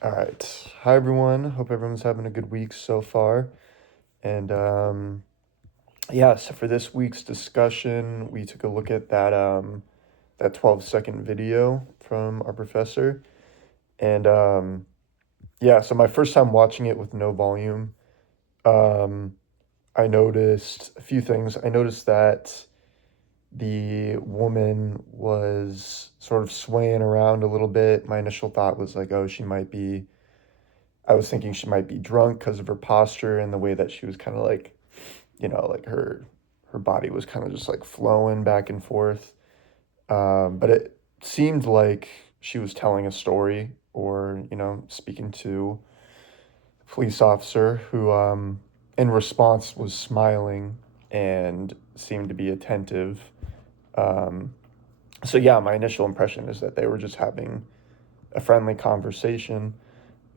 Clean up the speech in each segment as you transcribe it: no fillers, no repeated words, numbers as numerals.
All right. Hi, everyone. Hope everyone's having a good week so far. And yeah, so for this week's discussion, we took a look at that 12-second video from our professor. And yeah, so my first time watching it with no volume, um, I noticed a few things. I noticed that the woman was sort of swaying around a little bit. My initial thought was like, oh, I was thinking she might be drunk because of her posture and the way that she was kind of like, like her body was kind of just like flowing back and forth. But it seemed like she was telling a story or, speaking to a police officer who, in response, was smiling and seemed to be attentive. Um, so, yeah, my initial impression is that they were just having a friendly conversation.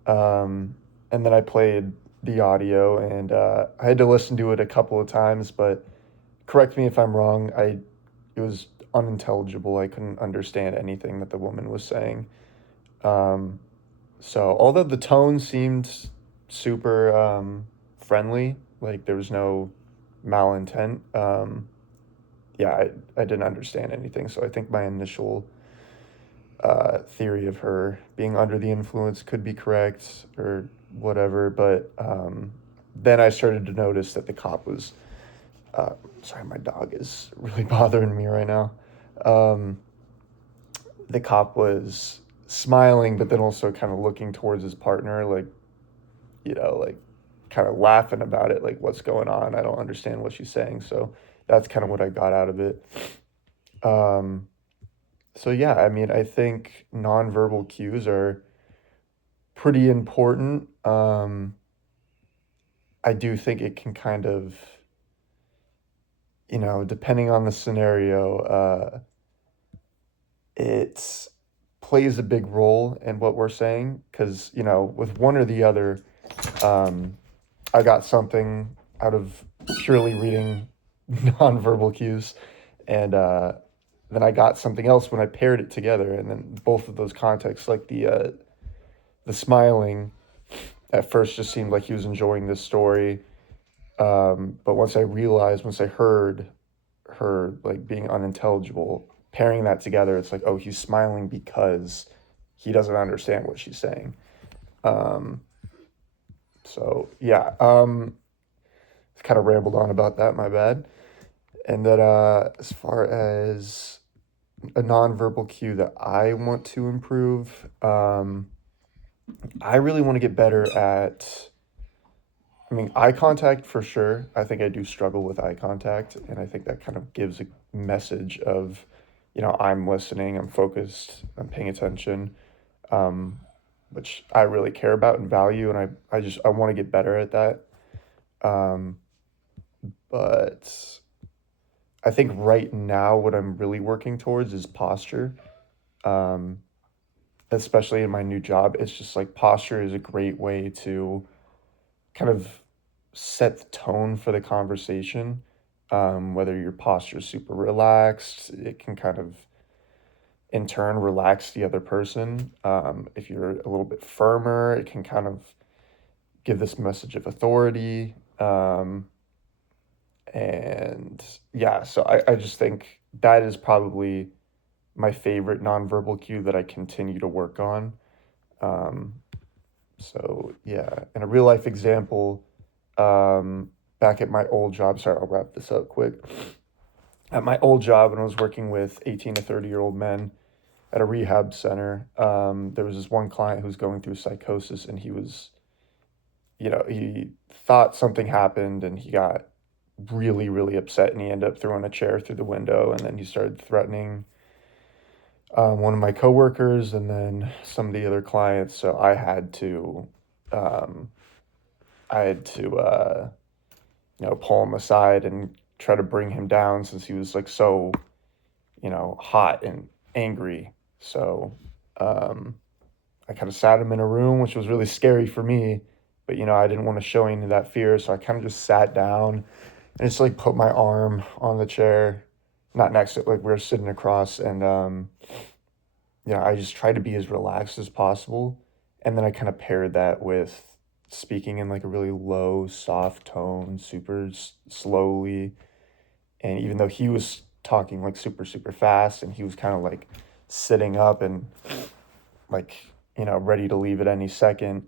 Um, and then I played the audio, and I had to listen to it a couple of times, but correct me if I'm wrong. It was unintelligible. I couldn't understand anything that the woman was saying. Um, so although the tone seemed super friendly, like there was no malintent, yeah, I didn't understand anything. So I think my initial theory of her being under the influence could be correct or whatever. But then I started to notice that the cop was, uh, sorry, my dog is really bothering me right now. Um, the cop was smiling, but then also kind of looking towards his partner, like, like kind of laughing about it, like, what's going on? I don't understand what she's saying. So that's kind of what I got out of it. Um, so yeah, I mean, I think nonverbal cues are pretty important. I do think it can kind of, depending on the scenario, it plays a big role in what we're saying. Because, with one or the other, um, I got something out of purely reading nonverbal cues. And then I got something else when I paired it together. And then both of those contexts, like the smiling, at first just seemed like he was enjoying this story. But once I heard her like being unintelligible, pairing that together, it's like, oh, he's smiling because he doesn't understand what she's saying. Um, so yeah, kind of rambled on about that. My bad. And that as far as a nonverbal cue that I want to improve, I really want to get better at. I mean, eye contact for sure. I think I do struggle with eye contact, and I think that kind of gives a message of, I'm listening, I'm focused, I'm paying attention, um, which I really care about and value, and I want to get better at that. Um, but I think right now what I'm really working towards is posture. Um, Especially in my new job, it's just like posture is a great way to kind of set the tone for the conversation. Whether your posture is super relaxed, it can kind of in turn relax the other person. If you're a little bit firmer, it can kind of give this message of authority. And yeah, so I just think that is probably my favorite nonverbal cue that I continue to work on. Um, so yeah, in a real life example, um, back at my old job, sorry, I'll wrap this up quick. At my old job, when I was working with 18 to 30-year-old men at a rehab center, there was this one client who was going through psychosis, and he thought something happened, and he got really, really upset, and he ended up throwing a chair through the window, and then he started threatening one of my coworkers and then some of the other clients. So um, I had to, pull him aside and try to bring him down since he was like so, hot and angry. So um, I kind of sat him in a room, which was really scary for me. But I didn't want to show any of that fear, so I kind of just sat down and just like put my arm on the chair, not next to it, like we were sitting across, and I just tried to be as relaxed as possible. And then I kind of paired that with speaking in like a really low, soft tone, super slowly. And even though he was talking like super, super fast and he was kind of like sitting up and like, ready to leave at any second,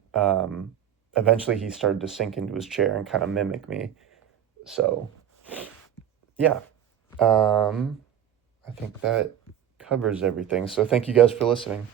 eventually he started to sink into his chair and kind of mimic me. So, yeah, I think that covers everything. So, thank you guys for listening.